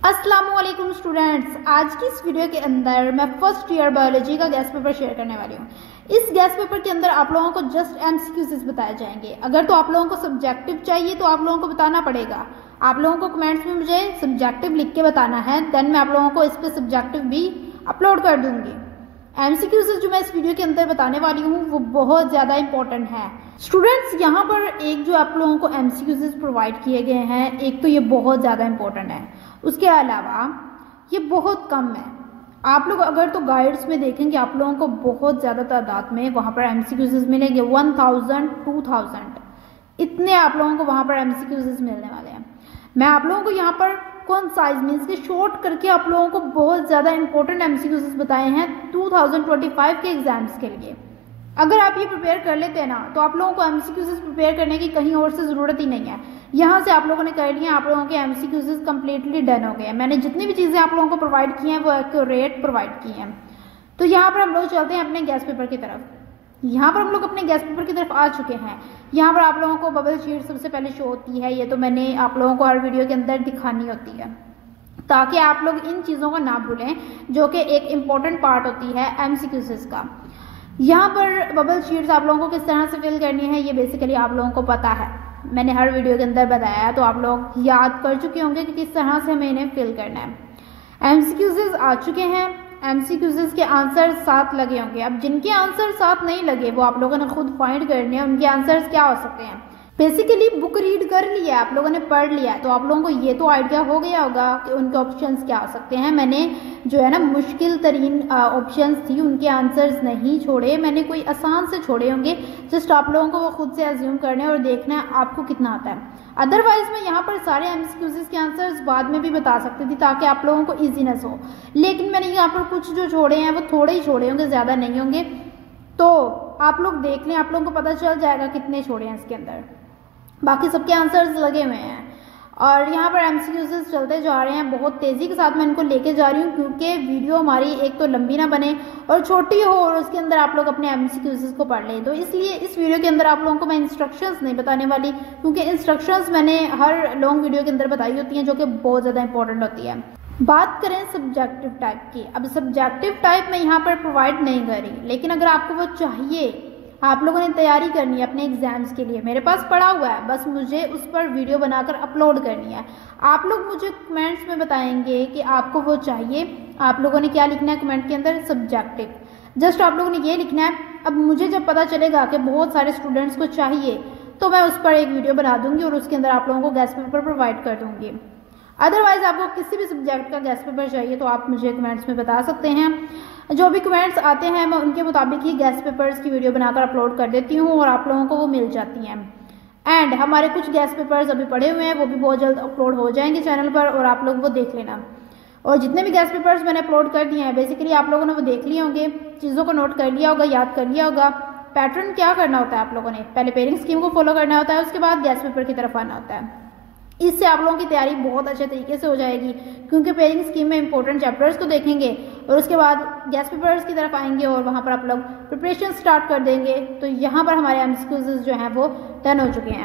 अस्सलामुअलैकुम स्टूडेंट्स, आज की इस वीडियो के अंदर मैं फर्स्ट ईयर बायोलॉजी का गैस पेपर शेयर करने वाली हूँ। इस गैस पेपर के अंदर आप लोगों को जस्ट एमसीक्यूज बताए जाएंगे। अगर तो आप लोगों को सब्जेक्टिव चाहिए तो आप लोगों को बताना पड़ेगा। आप लोगों को कमेंट्स में मुझे सब्जेक्टिव लिख के बताना है, देन मैं आप लोगों को इस पर सब्जेक्टिव भी अपलोड कर दूंगी। एमसीक्यूज जो मैं इस वीडियो के अंदर बताने वाली हूँ वो बहुत ज़्यादा इंपॉर्टेंट है स्टूडेंट्स। यहाँ पर एक जो आप लोगों को एमसीक्यूज प्रोवाइड किए गए हैं, एक तो ये बहुत ज़्यादा इंपॉर्टेंट है, उसके अलावा ये बहुत कम है। आप लोग अगर तो गाइड्स में देखेंगे आप लोगों को बहुत ज़्यादा तादाद में वहाँ पर एमसीक्यूज मिलेंगे। 1000 2000 इतने आप लोगों को वहाँ पर एमसीक्यूज मिलने वाले हैं। मैं आप लोगों को यहाँ पर कौन साइज मीन्स के शॉर्ट करके आप लोगों को बहुत ज़्यादा इंपॉर्टेंट एमसीक्यूज बताए हैं 2025 के एग्जाम्स के लिए। अगर आप ये प्रिपेयर कर लेते हैं ना तो आप लोगों को एमसीक्यूज प्रिपेयर करने की कहीं और से ज़रूरत ही नहीं है। यहाँ से आप लोगों ने कर लिया, आप लोगों के एमसीक्यूज कम्प्लीटली डन हो गए हैं। मैंने जितनी भी चीज़ें आप लोगों को प्रोवाइड की हैं वो एक्यूरेट प्रोवाइड की हैं। तो यहाँ पर हम लोग चलते हैं अपने गैस पेपर की तरफ। यहाँ पर हम लोग अपने गैस पेपर की तरफ आ चुके हैं। यहाँ पर आप लोगों को बबल शीट सबसे पहले शो होती है। ये तो मैंने आप लोगों को हर वीडियो के अंदर दिखानी होती है ताकि आप लोग इन चीज़ों को ना भूलें, जो कि एक इम्पॉर्टेंट पार्ट होती है एमसीक्यूज का। यहाँ पर बबल शीट्स आप लोगों को किस तरह से फिल करनी है ये बेसिकली आप लोगों को पता है, मैंने हर वीडियो के अंदर बताया, तो आप लोग याद कर चुके होंगे कि किस तरह से हमें इन्हें फिल करना है। एमसीक्यूज आ चुके हैं, एमसीक्यूज के आंसर 7 लगे होंगे। अब जिनके आंसर 7 नहीं लगे वो आप लोगों ने खुद फाइंड करने हैं, उनके आंसर्स क्या हो सकते हैं। बेसिकली बुक रीड कर लिया है, आप लोगों ने पढ़ लिया है, तो आप लोगों को ये तो आइडिया हो गया होगा कि उनके ऑप्शंस क्या हो सकते हैं। मैंने जो है ना मुश्किल तरीन ऑप्शंस थी उनके आंसर्स नहीं छोड़े, मैंने कोई आसान से छोड़े होंगे। जस्ट आप लोगों को वो खुद से अज्यूम करने और देखना है आपको कितना आता है। अदरवाइज मैं यहाँ पर सारे एमसीक्यूज के आंसर्स बाद में भी बता सकती थी ताकि आप लोगों को ईजीनेस हो, लेकिन मैंने यहाँ पर कुछ जो छोड़े हैं वो थोड़े ही छोड़े होंगे, ज़्यादा नहीं होंगे। तो आप लोग देख लें, आप लोगों को पता चल जाएगा कितने छोड़े हैं इसके अंदर। बाकी सबके आंसर्स लगे हुए हैं और यहाँ पर एमसीक्यूज चलते जा रहे हैं। बहुत तेज़ी के साथ मैं इनको लेके जा रही हूँ क्योंकि वीडियो हमारी एक तो लंबी ना बने और छोटी हो और उसके अंदर आप लोग अपने एमसीक्यूज को पढ़ लें। तो इसलिए इस वीडियो के अंदर आप लोगों को मैं इंस्ट्रक्शंस नहीं बताने वाली, क्योंकि इंस्ट्रक्शंस मैंने हर लॉन्ग वीडियो के अंदर बताई होती हैं जो कि बहुत ज़्यादा इंपॉर्टेंट होती है। बात करें सब्जेक्टिव टाइप की, अब सब्जेक्टिव टाइप मैं यहाँ पर प्रोवाइड नहीं कर रही, लेकिन अगर आपको वो चाहिए, आप लोगों ने तैयारी करनी है अपने एग्जाम्स के लिए, मेरे पास पड़ा हुआ है, बस मुझे उस पर वीडियो बनाकर अपलोड करनी है। आप लोग मुझे कमेंट्स में बताएंगे कि आपको वो चाहिए। आप लोगों ने क्या लिखना है कमेंट के अंदर, सब्जेक्टिव। जस्ट आप लोगों ने ये लिखना है। अब मुझे जब पता चलेगा कि बहुत सारे स्टूडेंट्स को चाहिए तो मैं उस पर एक वीडियो बना दूंगी और उसके अंदर आप लोगों को गैस पेपर प्रोवाइड कर दूंगी। अदरवाइज आपको किसी भी सब्जेक्ट का गैस पेपर चाहिए तो आप मुझे कमेंट्स में बता सकते हैं। जो भी कमेंट्स आते हैं मैं उनके मुताबिक ही गैस पेपर्स की वीडियो बनाकर अपलोड कर देती हूँ और आप लोगों को वो मिल जाती हैं। एंड हमारे कुछ गैस पेपर्स अभी पड़े हुए हैं, वो भी बहुत जल्द अपलोड हो जाएंगे चैनल पर और आप लोग वो देख लेना। और जितने भी गैस पेपर्स मैंने अपलोड कर दिए हैं बेसिकली आप लोगों ने वो देख लिए होंगे, चीज़ों को नोट कर लिया होगा, याद कर लिया होगा। पैटर्न क्या करना होता है आप लोगों ने, पहले पेयरिंग स्कीम को फॉलो करना होता है, उसके बाद गैस पेपर की तरफ आना होता है। इससे आप लोगों की तैयारी बहुत अच्छे तरीके से हो जाएगी क्योंकि पेयरिंग स्कीम में इंपॉर्टेंट चैप्टर्स को देखेंगे और उसके बाद गैस पेपर्स की तरफ आएंगे और वहाँ पर आप लोग प्रिपरेशन स्टार्ट कर देंगे। तो यहाँ पर हमारे एमसीक्यूज जो हैं वो डन हो चुके हैं।